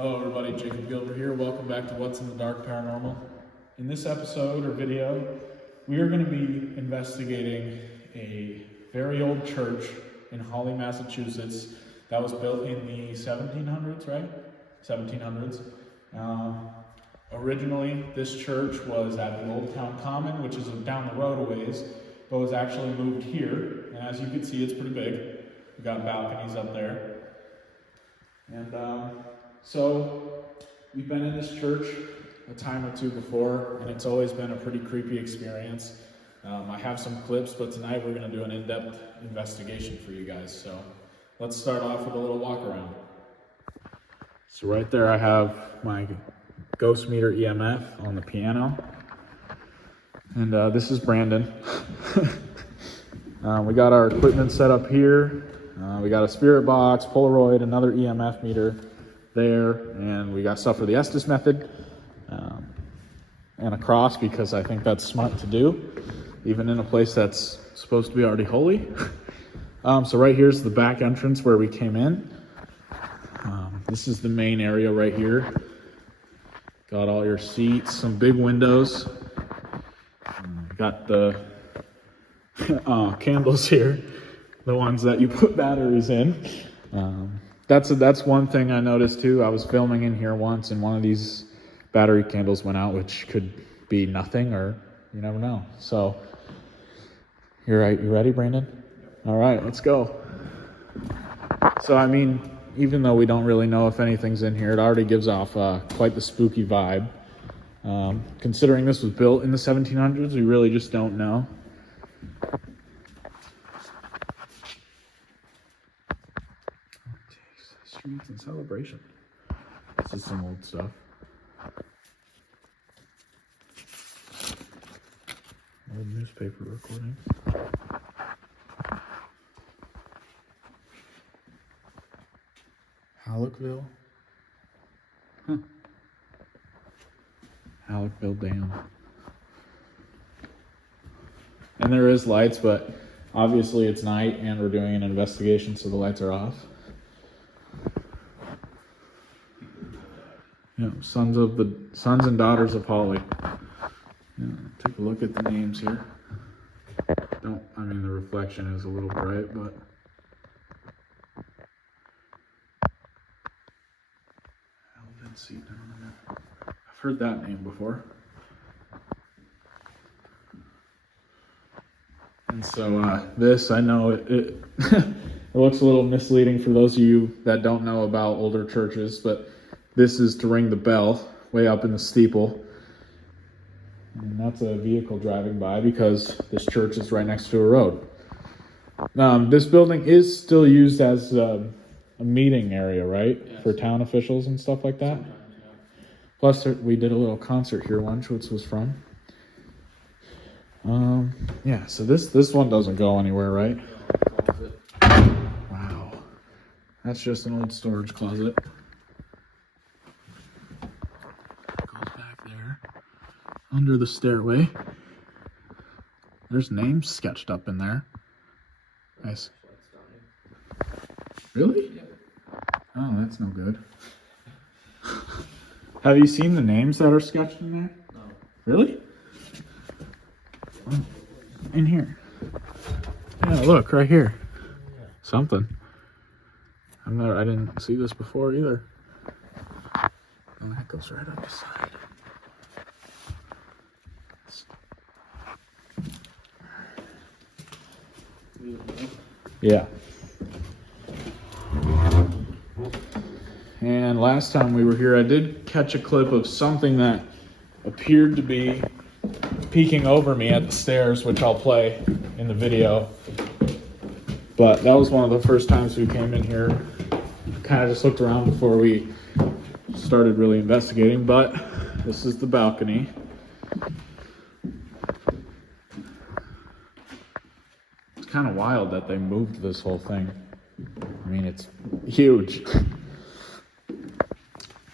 Hello everybody, Jacob Gilbert here. Welcome back to What's in the Dark Paranormal. In this episode or video, we are going to be investigating a very old church in Hawley, Massachusetts that was built in the 1700s, right? 1700s. Originally, this church was at the Old Town Common, which is down the road a ways, but was actually moved here. And as you can see, it's pretty big. We got balconies up there. And so we've been in this church a time or two before, and it's always been a pretty creepy experience. I have some clips, but tonight we're going to do an in-depth investigation for you guys. So let's start off with a little walk around. So right there I have my ghost meter EMF on the piano. And this is Brandon. We got our equipment set up here. We got a spirit box, Polaroid, another EMF meter there, and we got stuff for the Estes method, and a cross because I think that's smart to do, even in a place that's supposed to be already holy. So right here's the back entrance where we came in. This is the main area right here. Got all your seats, some big windows. Got the candles here, the ones that you put batteries in. That's one thing I noticed too. I was filming in here once and one of these battery candles went out, which could be nothing, or you never know. So you're right. You ready, Brandon? All right, let's go. So I mean, even though we don't really know if anything's in here, it already gives off quite the spooky vibe. Considering this was built in the 1700s, we really just don't know. Streets and celebration. This is some old stuff. Old newspaper recordings. Halleckville. Huh. Halleckville Dam. And there is lights, but obviously it's night and we're doing an investigation, so the lights are off. Sons and daughters of Hawley. Take a look at the names here. The reflection is a little bright, but Alvin Seat down there. I've heard that name before. And so this, I know it it looks a little misleading for those of you that don't know about older churches, but this is to ring the bell way up in the steeple. And that's a vehicle driving by because this church is right next to a road. This building is still used as a meeting area, right? Yes. For town officials and stuff like that. Sometimes, yeah. Plus, we did a little concert here once, which was fun. Yeah, so this one doesn't go anywhere, right? Wow. That's just an old storage closet. Under the stairway. There's names sketched up in there. Nice. Really? Oh, that's no good. Have you seen the names that are sketched in there? No. Really? Oh, in here. Yeah, look, right here. Something. I didn't see this before either. And that goes right up the side. Yeah. And last time we were here, I did catch a clip of something that appeared to be peeking over me at the stairs, which I'll play in the video. But that was one of the first times we came in here. Kind of just looked around before we started really investigating, but this is the balcony. Kind of wild that they moved this whole thing. I mean, it's huge.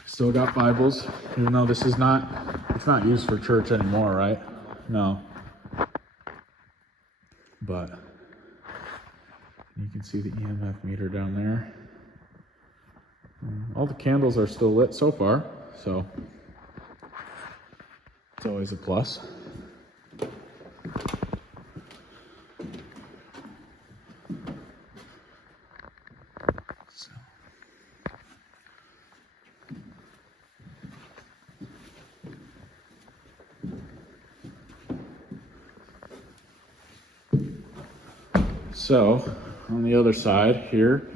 Still got Bibles, even though it's not used for church anymore, right? No. But you can see the EMF meter down there. All the candles are still lit so far, so it's always a plus. So on the other side here,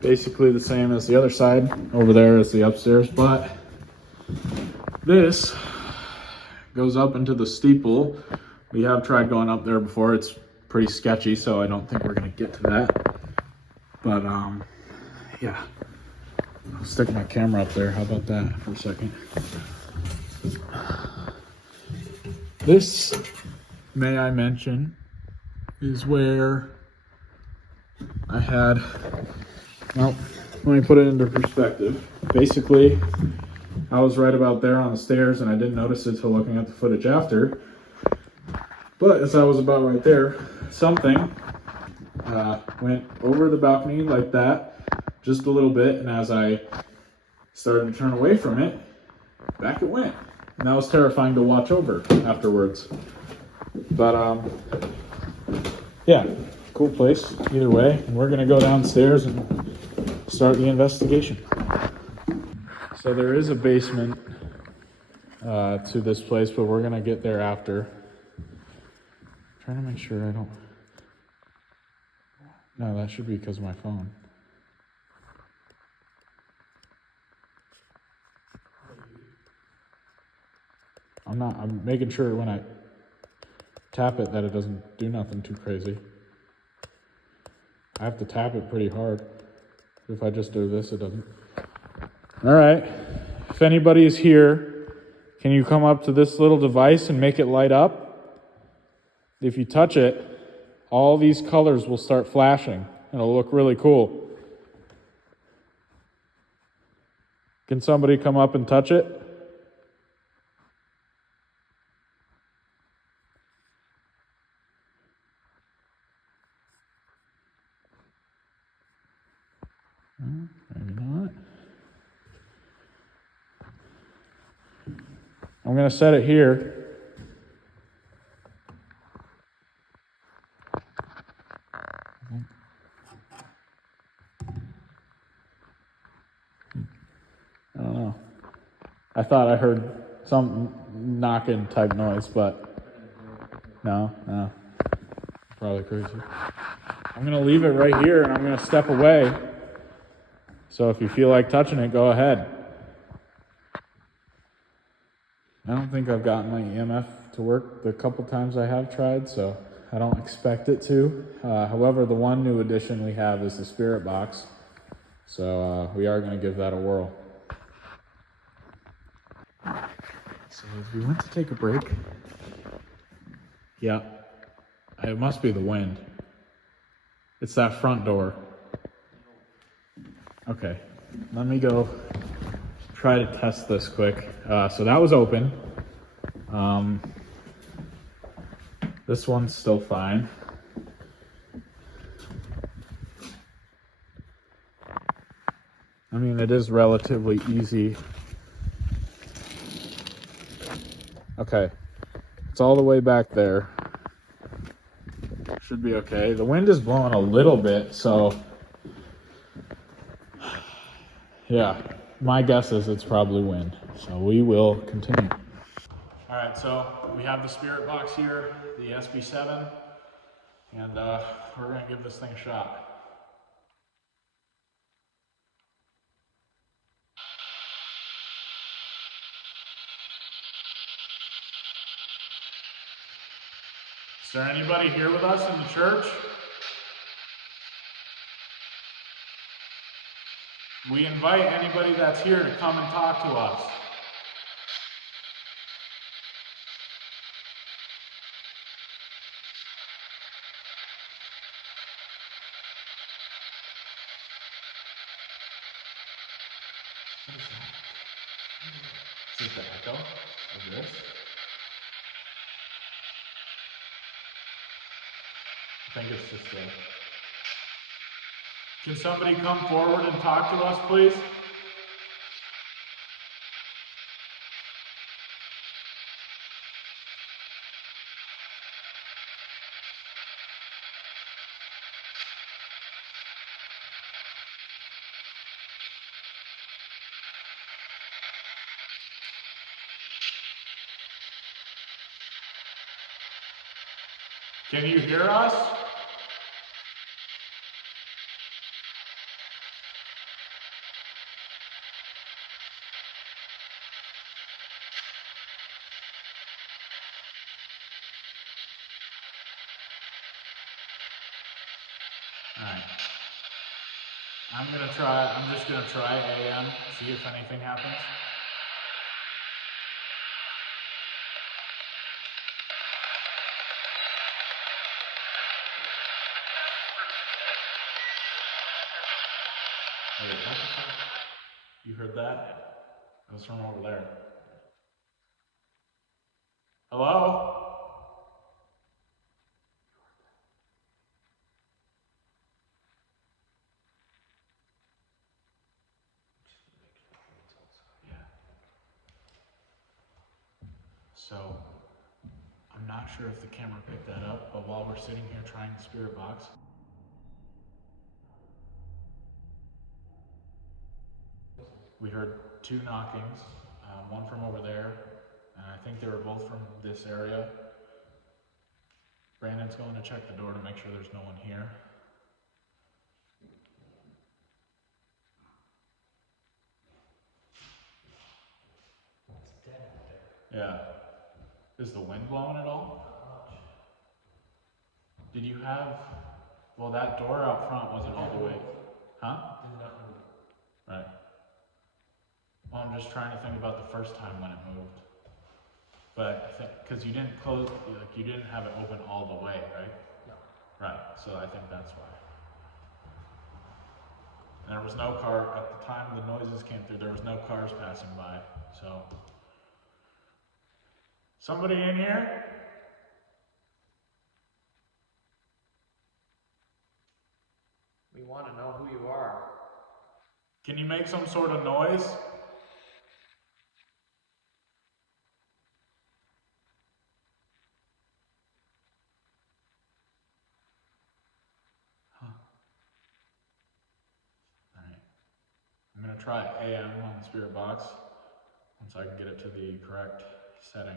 basically the same as the other side. Over there is the upstairs, but this goes up into the steeple. We have tried going up there before. It's pretty sketchy, so I don't think we're gonna get to that. But yeah, I'll stick my camera up there. How about that for a second? This, may I mention, is where I had, well, let me put it into perspective. Basically, I was right about there on the stairs and I didn't notice it until looking at the footage after. But as I was about right there, something went over the balcony like that, just a little bit, and as I started to turn away from it, back it went. And that was terrifying to watch over afterwards. But yeah, cool place either way. And we're gonna go downstairs and start the investigation. So there is a basement to this place, but we're gonna get there after. I'm trying to make sure I don't. No, that should be because of my phone. I'm making sure when I tap it that it doesn't do nothing too crazy. I have to tap it pretty hard. If I just do this, it doesn't. All right. If anybody is here, can you come up to this little device and make it light up? If you touch it, all these colors will start flashing. It'll look really cool. Can somebody come up and touch it? Maybe not. I'm going to set it here. I don't know. I thought I heard some knocking type noise, but no. Probably crazy. I'm going to leave it right here and I'm going to step away. So if you feel like touching it, go ahead. I don't think I've gotten my EMF to work the couple times I have tried, so I don't expect it to. However, the one new addition we have is the spirit box. So we are going to give that a whirl. So if we went to take a break, yeah, it must be the wind. It's that front door. Okay, let me go try to test this quick. So that was open. This one's still fine. I mean, it is relatively easy. Okay, it's all the way back there. Should be okay. The wind is blowing a little bit, so yeah, my guess is it's probably wind. So we will continue. All right, so we have the spirit box here, the SB7, and we're gonna give this thing a shot. Is there anybody here with us in the church? We invite anybody that's here to come and talk to us. What is that? Is it the echo of this? I think it's just a... Can somebody come forward and talk to us, please? Can you hear us? Alright. I'm just gonna try AM, see if anything happens. Wait, what the fuck? You heard that? That was from over there. Hello? Yeah. So, I'm not sure if the camera picked that up, but while we're sitting here trying the spirit box, we heard two knockings, one from over there, and I think they were both from this area. Brandon's going to check the door to make sure there's no one here. It's dead out there. Yeah. Is the wind blowing at all? Not much. Did you have, well, that door out front wasn't all the way, huh? Did not move. Right. Well, I'm just trying to think about the first time when it moved. But I think, because you didn't close, like you didn't have it open all the way, right? No. Right, so I think that's why. And there was no car, at the time the noises came through, there was no cars passing by, so. Somebody in here? We want to know who you are. Can you make some sort of noise? Huh. Alright. I'm gonna try AM on the spirit box once I can get it to the correct setting.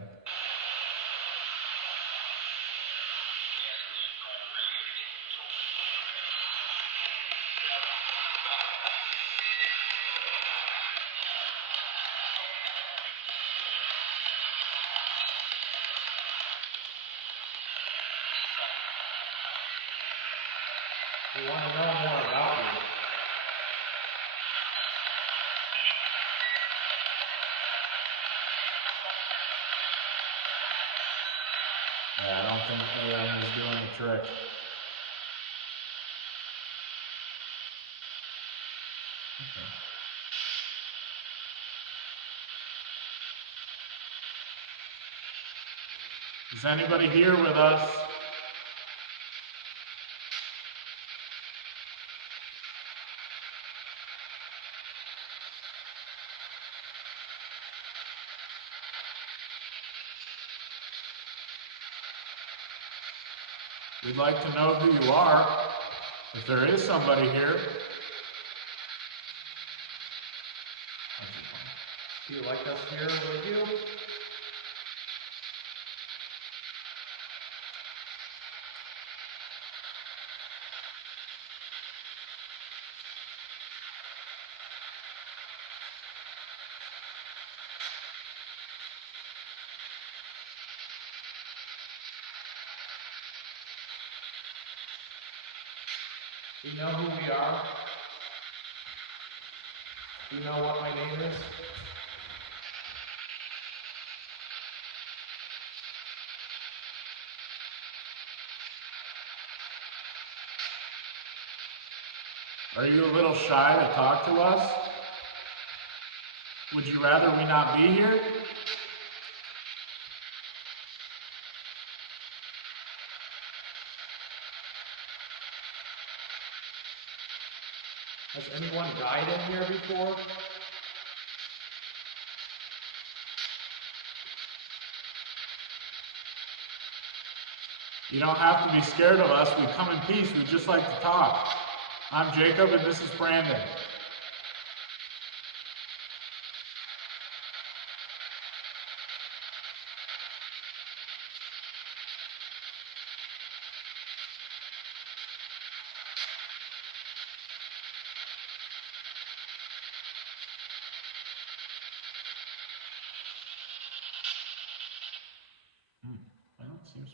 We want to know more about you. Yeah, I don't think AM is doing the trick. Okay. Is anybody here with us? We'd like to know who you are, if there is somebody here. Do you like us here with you? Do you know who we are? Do you know what my name is? Are you a little shy to talk to us? Would you rather we not be here? Has anyone died in here before? You don't have to be scared of us. We come in peace. We just like to talk. I'm Jacob and this is Brandon.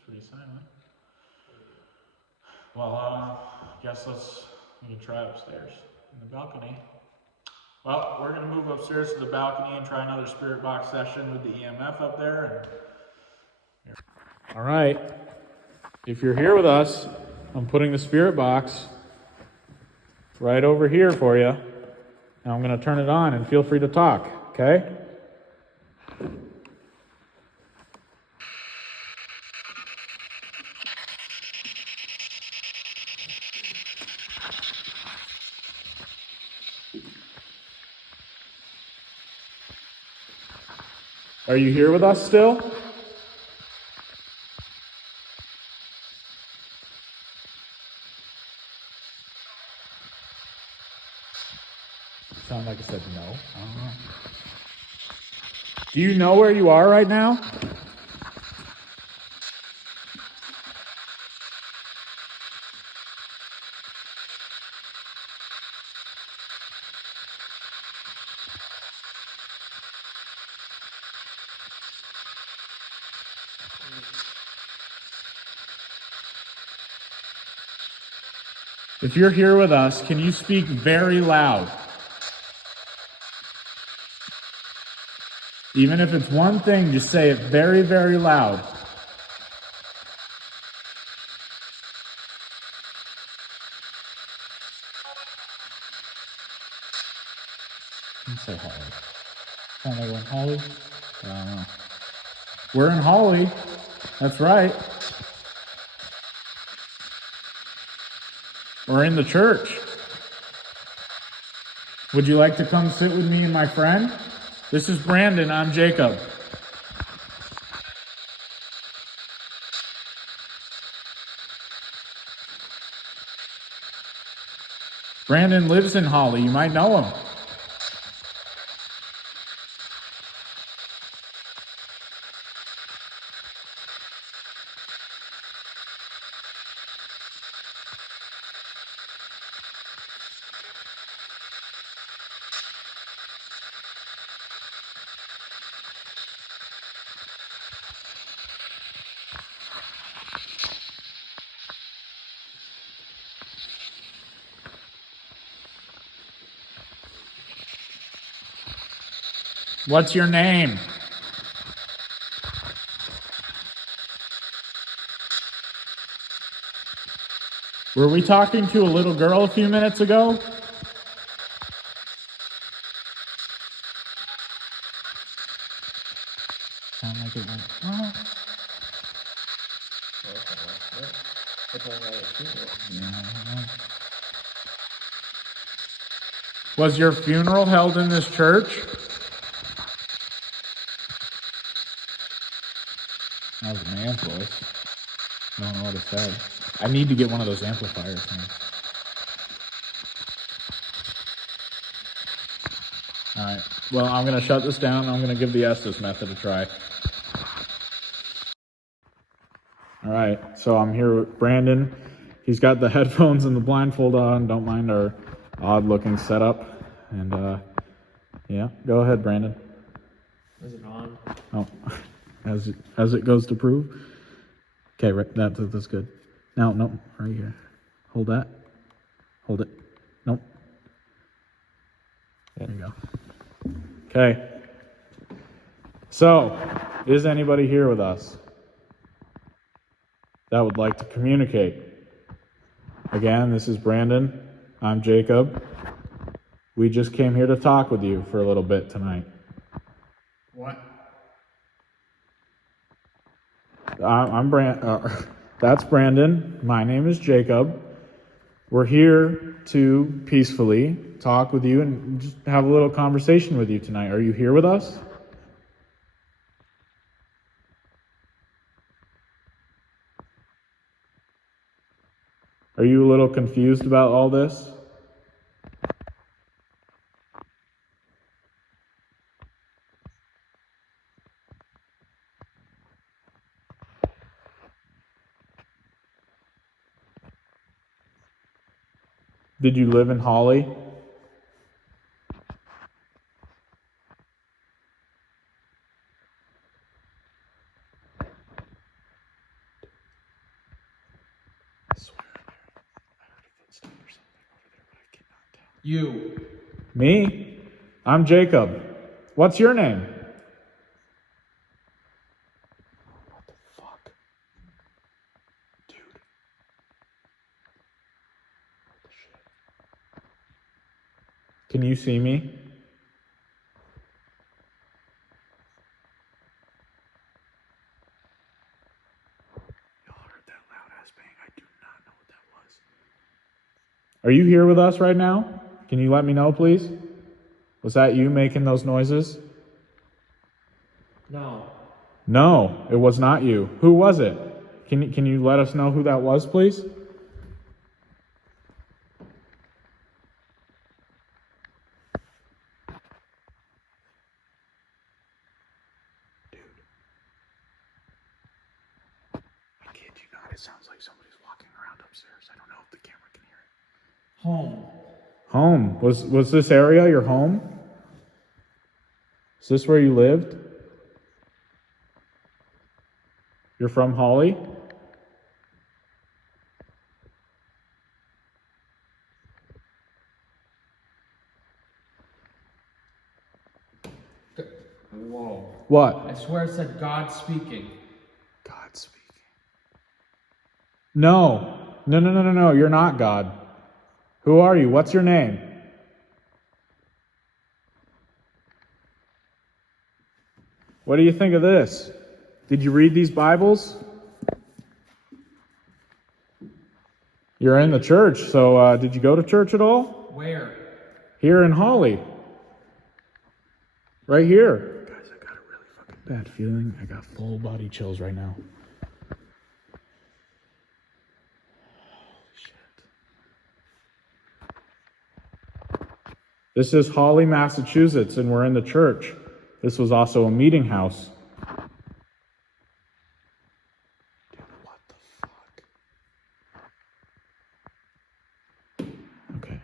pretty silent. Well, guess we can try upstairs in the balcony. Well, we're gonna move upstairs to the balcony and try another spirit box session with the EMF up there. All right, if you're here with us, I'm putting the spirit box right over here for you. Now I'm gonna turn it on and feel free to talk, okay? Are you here with us still? Sound like I said no. I don't know. Do you know where you are right now? If you're here with us, can you speak very loud? Even if it's one thing, just say it very, very loud. You say Hawley. Sound like we're in Hawley? I don't know. We're in Hawley. That's right. We're in the church. Would you like to come sit with me and my friend? This is Brandon. I'm Jacob. Brandon lives in Hawley. You might know him. What's your name? Were we talking to a little girl a few minutes ago? Sound like it went, oh. Yeah, I don't know. Was your funeral held in this church? That was a man's voice. I don't know what it said. I need to get one of those amplifiers. Alright, well, I'm going to shut this down. I'm going to give the Estes method a try. Alright, so I'm here with Brandon. He's got the headphones and the blindfold on. Don't mind our odd looking setup. And yeah, go ahead, Brandon. Is it on? Oh, as it goes to prove. Okay, right, that's good. Now, no, right here. Hold that. Hold it. Nope. There you go. Okay. So, is anybody here with us that would like to communicate? Again, this is Brandon. I'm Jacob. We just came here to talk with you for a little bit tonight. What? That's Brandon. My name is Jacob. We're here to peacefully talk with you and just have a little conversation with you tonight. Are you here with us? Are you a little confused about all this? Did you live in Hawley? You. Me? I'm Jacob. What's your name? What the fuck? Dude. What the shit? Can you see me? Y'all heard that loud ass bang? I do not know what that was. Are you here with us right now? Can you let me know, please? Was that you making those noises? No. No, it was not you. Who was it? Can you let us know who that was, please? Dude. I kid you not, it sounds like somebody's walking around upstairs. I don't know if the camera can hear it. Home. Home. Was this area your home? Is this where you lived? You're from Hawley? Whoa. What? I swear it said God speaking. God speaking. No. No. You're not God. Who are you? What's your name? What do you think of this? Did you read these Bibles? You're in the church, so did you go to church at all? Where? Here in Hawley. Right here. Guys, I got a really fucking bad feeling. I got full body chills right now. Holy shit. This is Hawley, Massachusetts, and we're in the church. This was also a meeting house. Dude, what the fuck? Okay.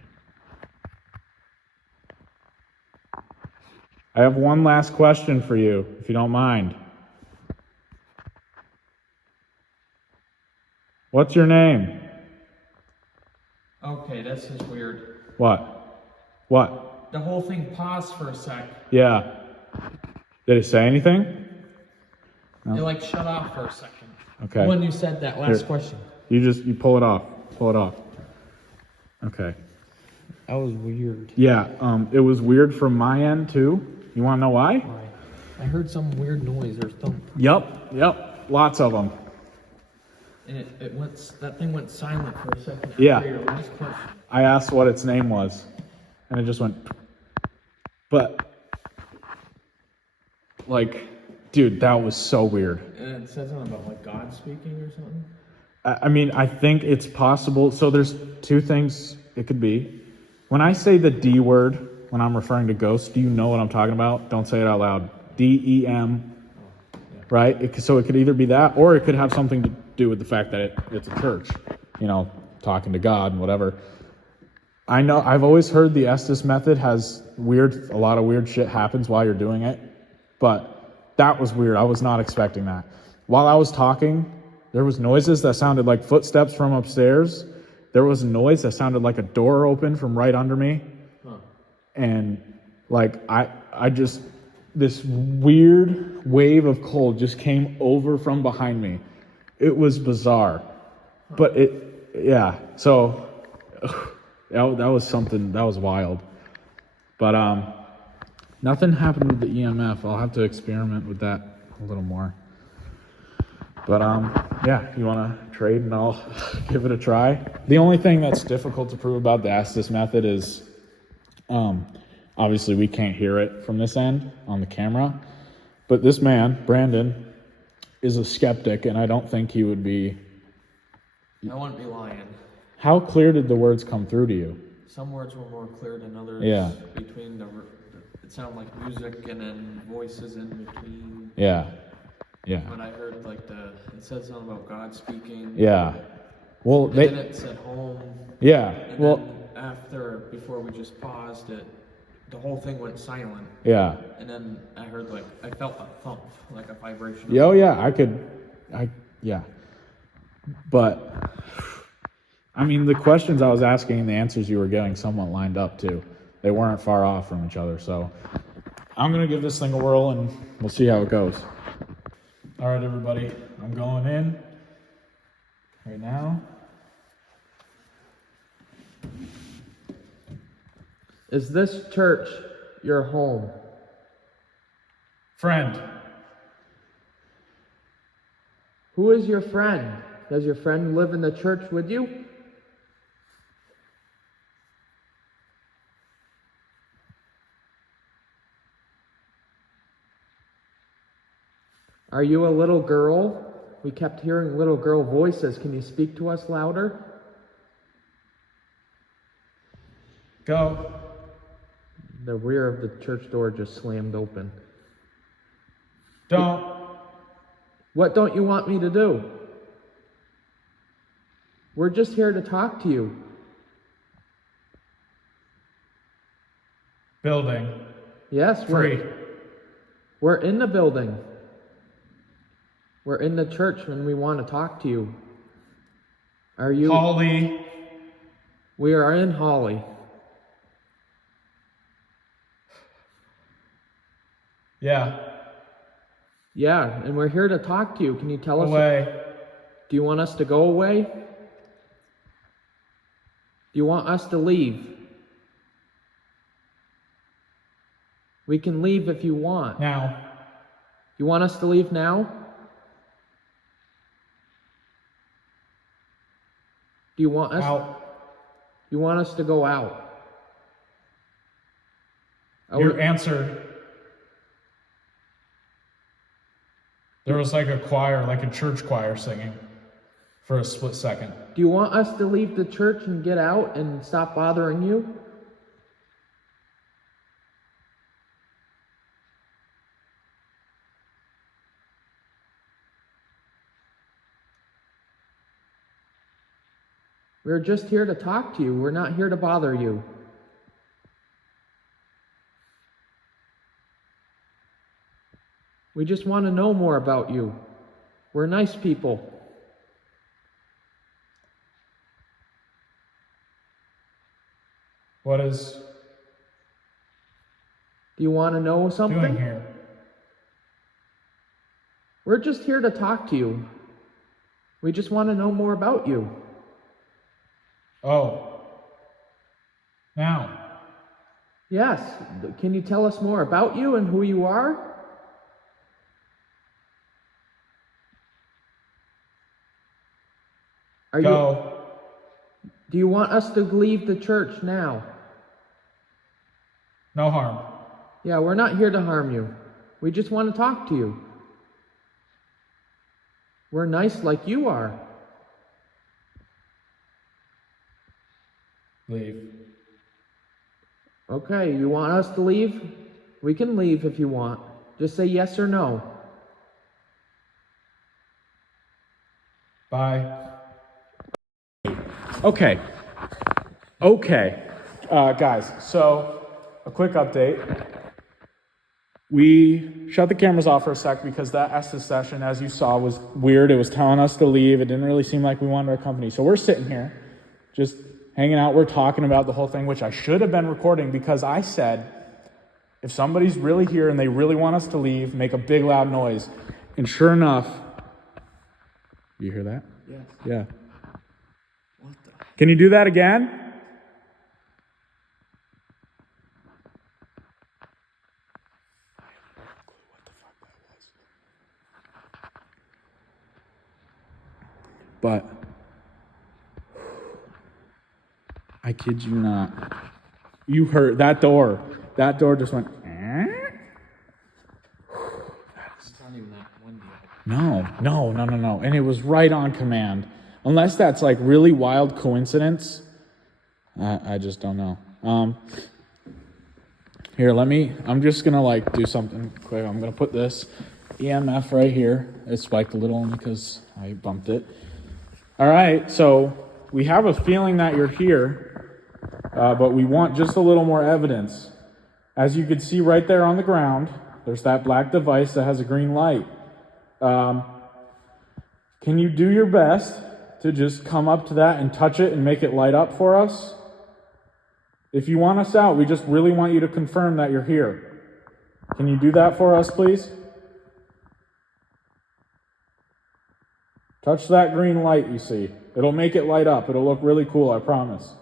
I have one last question for you, if you don't mind. What's your name? Okay, this is weird. What? The whole thing paused for a sec. Yeah. Did it say anything? No. It like shut off for a second. Okay. When you said that last question. You pull it off. Pull it off. Okay. That was weird. Yeah, it was weird from my end too. You want to know why? Why? I heard some weird noise or thump. Yep. Lots of them. And that thing went silent for a second after Yeah. your last question. I asked what its name was, and it just went. But, like, dude, that was so weird. And it said something about like God speaking or something. I mean, I think it's possible. So there's two things it could be. When I say the D word, when I'm referring to ghosts, do you know what I'm talking about? Don't say it out loud. DEM, right? So it could either be that, or it could have something to do with the fact that it's a church, talking to God and whatever. I know, I've always heard the Estes method has a lot of weird shit happens while you're doing it, but that was weird. I was not expecting that. While I was talking, there was noises that sounded like footsteps from upstairs. There was a noise that sounded like a door open from right under me. And like, this weird wave of cold just came over from behind me. It was bizarre, but so that was something, that was wild. But nothing happened with the EMF. I'll have to experiment with that a little more. But you want to trade and I'll give it a try. The only thing that's difficult to prove about the Estes method is obviously we can't hear it from this end on the camera. But this man, Brandon, is a skeptic, and I don't think he would be. I wouldn't be lying. How clear did the words come through to you? Some words were more clear than others. Yeah. Between it sounded like music and then voices in between. Yeah. But I heard it said something about God speaking. Yeah. Well, then it said home. Yeah. And well, then before we just paused it, the whole thing went silent. Yeah. And then I heard I felt a thump, like a vibration. Yeah. But I mean, the questions I was asking and the answers you were getting somewhat lined up too. They weren't far off from each other. So I'm going to give this thing a whirl and we'll see how it goes. All right, everybody. I'm going in right now. Is this church your home? Friend. Who is your friend? Does your friend live in the church with you? Are you a little girl? We kept hearing little girl voices. Can you speak to us louder? Go. The rear of the church door just slammed open. Don't. What don't you want me to do? We're just here to talk to you. Building. Yes, Free. we're in the building. We're in the church and we want to talk to you. Are you? Hawley. We are in Hawley. Yeah. Yeah, and we're here to talk to you. Can you tell us? Away. Do you want us to go away? Do you want us to leave? We can leave if you want. Now. You want us to leave now? Do you want us? Out. You want us to go out? Your answer. There was like a choir, like a church choir singing for a split second. Do you want us to leave the church and get out and stop bothering you? We're just here to talk to you. We're not here to bother you. We just want to know more about you. We're nice people. What is Do you want to know something? doing here? We're just here to talk to you. We just want to know more about you. Oh. Now. Yes. Can you tell us more about you and who you are? Go. Do you want us to leave the church now? No harm. Yeah, we're not here to harm you. We just want to talk to you. We're nice like you are. Leave. Okay, you want us to leave? We can leave if you want. Just say yes or no. Bye. Okay. Guys, so a quick update. We shut the cameras off for a sec because that Estes session, as you saw, was weird. It was telling us to leave. It didn't really seem like we wanted our company. So we're sitting here, just hanging out. We're talking about the whole thing, which I should have been recording because I said, if somebody's really here and they really want us to leave, make a big loud noise. And sure enough, you hear that? Yes. Yeah. What the? Can you do that again? But I kid you not. You heard that door. That door just went. It's not even that windy. No. And it was right on command. Unless that's like really wild coincidence. I just don't know. Here, I'm just gonna like do something quick. I'm gonna put this EMF right here. It spiked a little only because I bumped it. All right, so we have a feeling that you're here, but we want just a little more evidence. As you can see right there on the ground, there's that black device that has a green light. Can you do your best to just come up to that and touch it and make it light up for us? If you want us out, we just really want you to confirm that you're here. Can you do that for us, please? Touch that green light you see. It'll make it light up. It'll look really cool, I promise.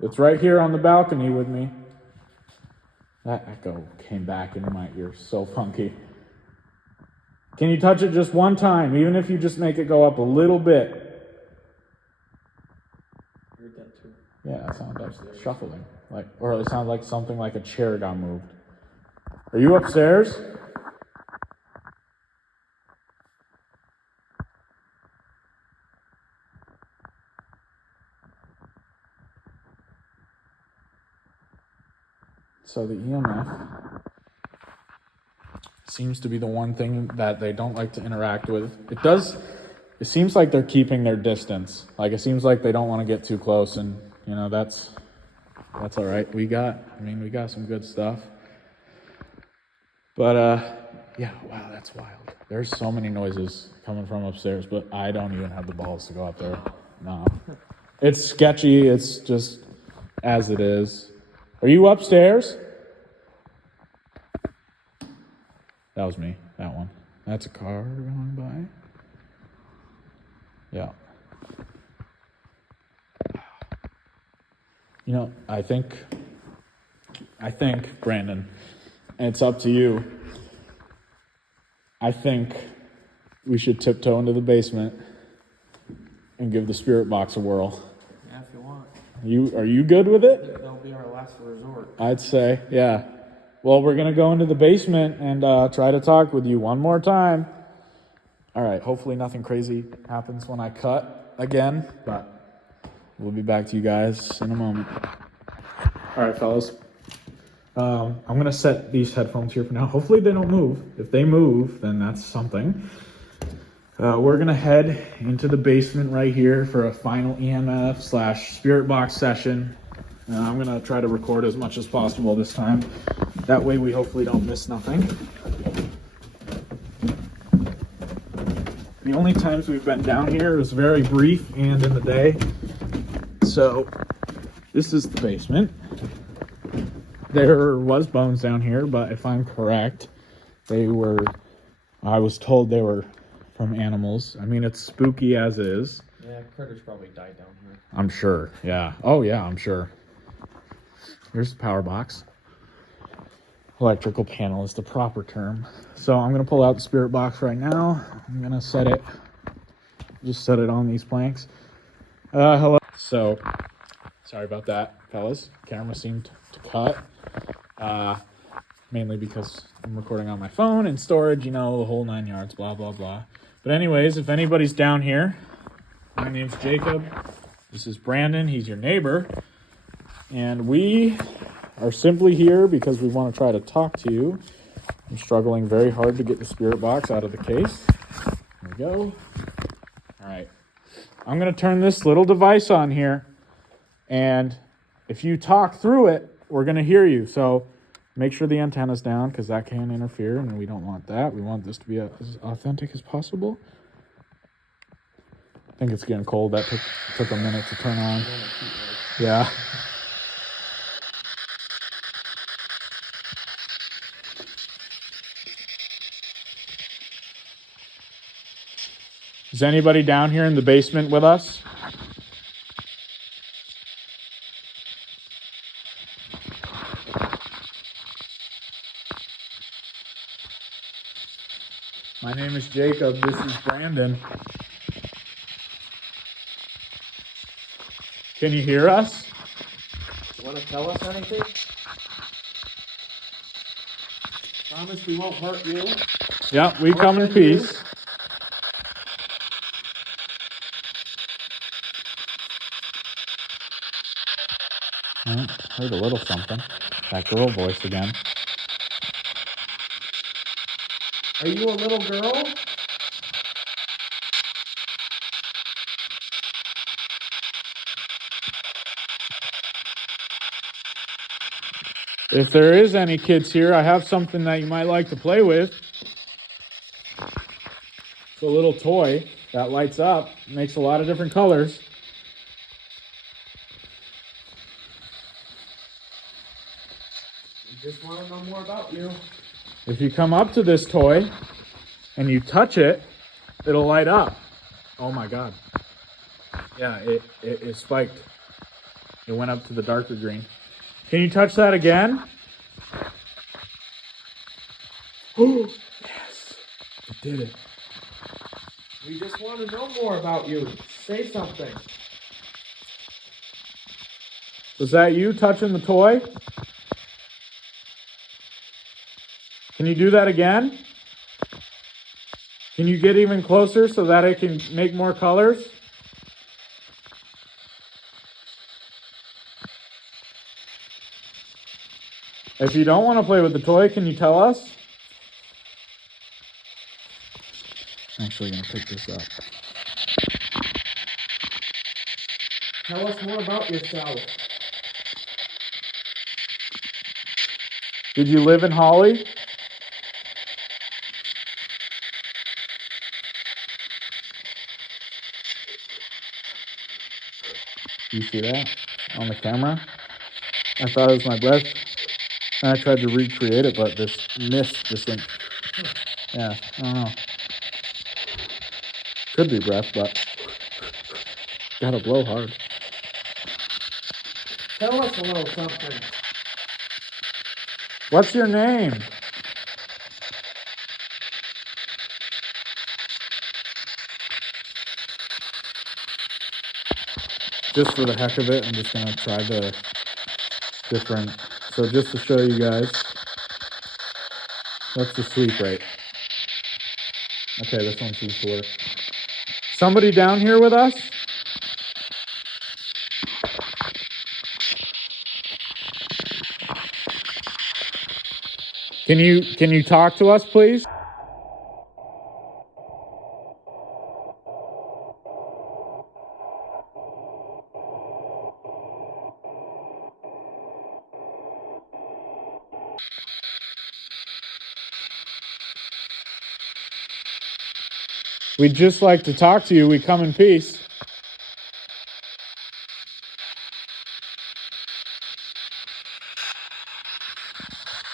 It's right here on the balcony with me. That echo came back into my ear so funky. Can you touch it just one time, even if you just make it go up a little bit? Heard that too. Yeah, it sounds like shuffling. Or it sounds like something like a chair got moved. Are you upstairs? So the EMF seems to be the one thing that they don't like to interact with. It seems like they're keeping their distance. Like it seems like they don't want to get too close, and that's all right. We got some good stuff. But yeah, wow, that's wild. There's so many noises coming from upstairs, but I don't even have the balls to go up there. No. It's sketchy, it's just as it is. Are you upstairs? That was me, that one. That's a car going by. Yeah. I think, Brandon, and it's up to you. I think we should tiptoe into the basement and give the spirit box a whirl. Yeah, if you want. Are you good with it? That'll be our last resort. I'd say, yeah. Well, we're going to go into the basement and try to talk with you one more time. All right, hopefully nothing crazy happens when I cut again, but we'll be back to you guys in a moment. All right, fellas. I'm going to set these headphones here for now. Hopefully they don't move. If they move, then that's something. We're going to head into the basement right here for a final EMF / spirit box session. I'm going to try to record as much as possible this time. That way we hopefully don't miss nothing. The only times we've been down here is very brief and in the day. So this is the basement. There was bones down here, but if I'm correct, I was told they were from animals. I mean, it's spooky as is. Yeah, critters probably died down here. I'm sure, yeah. Oh yeah, I'm sure. Here's the power box. Electrical panel is the proper term. So I'm gonna pull out the spirit box right now. I'm gonna set it on these planks. Hello. So, sorry about that, fellas. Camera seemed to cut. Mainly because I'm recording on my phone and storage, the whole 9 yards, blah, blah, blah. But anyways, if anybody's down here, my name's Jacob. This is Brandon. He's your neighbor. And we are simply here because we want to try to talk to you. I'm struggling very hard to get the spirit box out of the case. There we go. All right. I'm going to turn this little device on here. And if you talk through it, we're going to hear you. So make sure the antenna's down because that can interfere, and we don't want that. We want this to be as authentic as possible. I think it's getting cold. That took a minute to turn on. Yeah. Is anybody down here in the basement with us? My name is Jacob. This is Brandon. Can you hear us? You want to tell us anything? Promise we won't hurt you. Yeah, we come in peace. Heard a little something. That girl voice again. Are you a little girl? If there is any kids here, I have something that you might like to play with. a little toy that lights up, makes a lot of different colors. I just want to know more about you. If you come up to this toy and you touch it, it'll light up. Oh my God. Yeah, it spiked. It went up to the darker green. Can you touch that again? Oh, yes. It did it. We just want to know more about you. Say something. Was that you touching the toy? Can you do that again? Can you get even closer so that it can make more colors? If you don't want to play with the toy, can you tell us? I'm actually going to pick this up. Tell us more about yourself. Did you live in Hawley? Do you see that on the camera? I thought it was my breath. And I tried to recreate it, but this mist just went. Yeah, I don't know. Could be breath, but gotta blow hard. Tell us a little something. What's your name? Just for the heck of it, I'm just gonna try the different. So just to show you guys, that's the sleep rate. Okay, this one seems to work. Somebody down here with us? Can you talk to us, please? We'd just like to talk to you. We come in peace.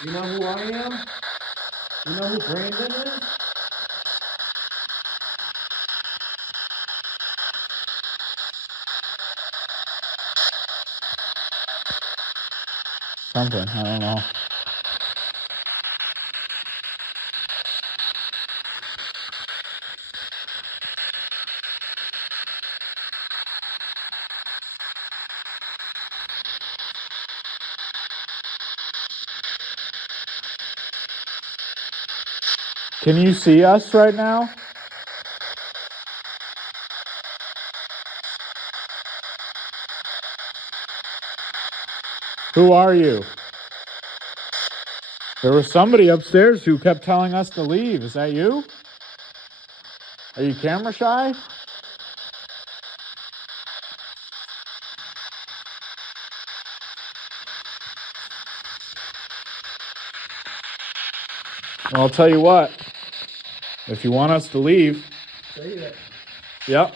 You know who I am? You know who Brandon is? Something, I don't know. Can you see us right now? Who are you? There was somebody upstairs who kept telling us to leave. Is that you? Are you camera shy? Well, I'll tell you what. If you want us to leave, Say it. yep.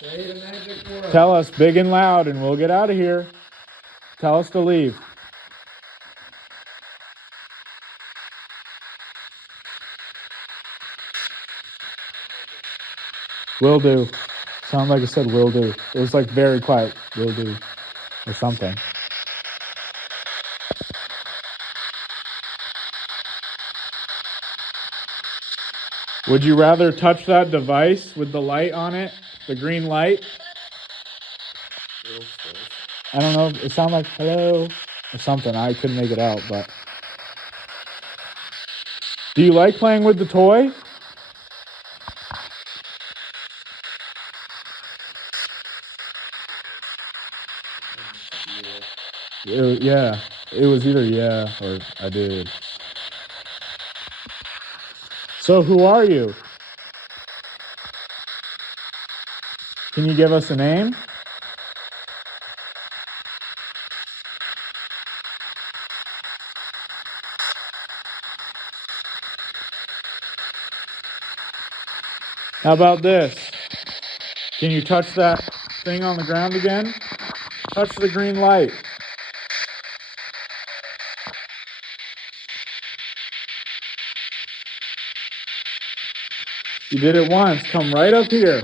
Say the magic word. Tell us big and loud and we'll get out of here. Tell us to leave. Will do. Sound like I said will do. It was like very quiet. Will do. Or something. Would you rather touch that device with the light on it? The green light? I don't know. It sounded like hello or something. I couldn't make it out, but. Do you like playing with the toy? Yeah. It was either yeah or I did. So who are you? Can you give us a name? How about this? Can you touch that thing on the ground again? Touch the green light. You did it once. Come right up here.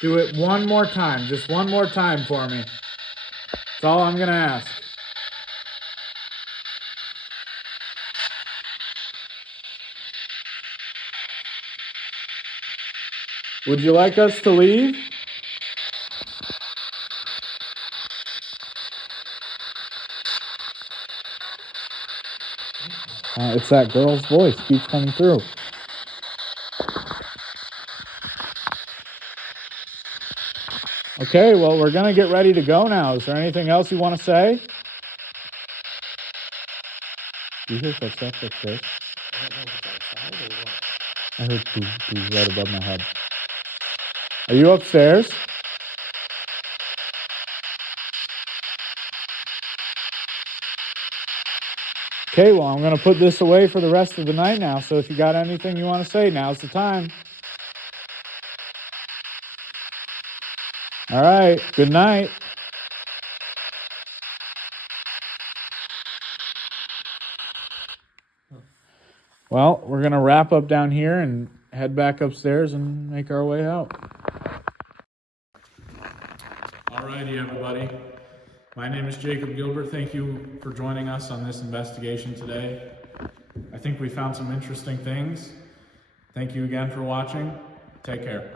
Do it one more time. Just one more time for me. That's all I'm gonna ask. Would you like us to leave? It's that girl's voice keeps coming through. Okay, well, we're gonna get ready to go now. Is there anything else you want to say? Do you hear footsteps upstairs? I don't know if it's outside or what. I heard boo, boo right above my head. Are you upstairs? Okay, well, I'm going to put this away for the rest of the night now, so if you got anything you want to say, now's the time. All right, good night. Well, we're going to wrap up down here and head back upstairs and make our way out. All righty, everybody. My name is Jacob Gilbert. Thank you for joining us on this investigation today. I think we found some interesting things. Thank you again for watching. Take care.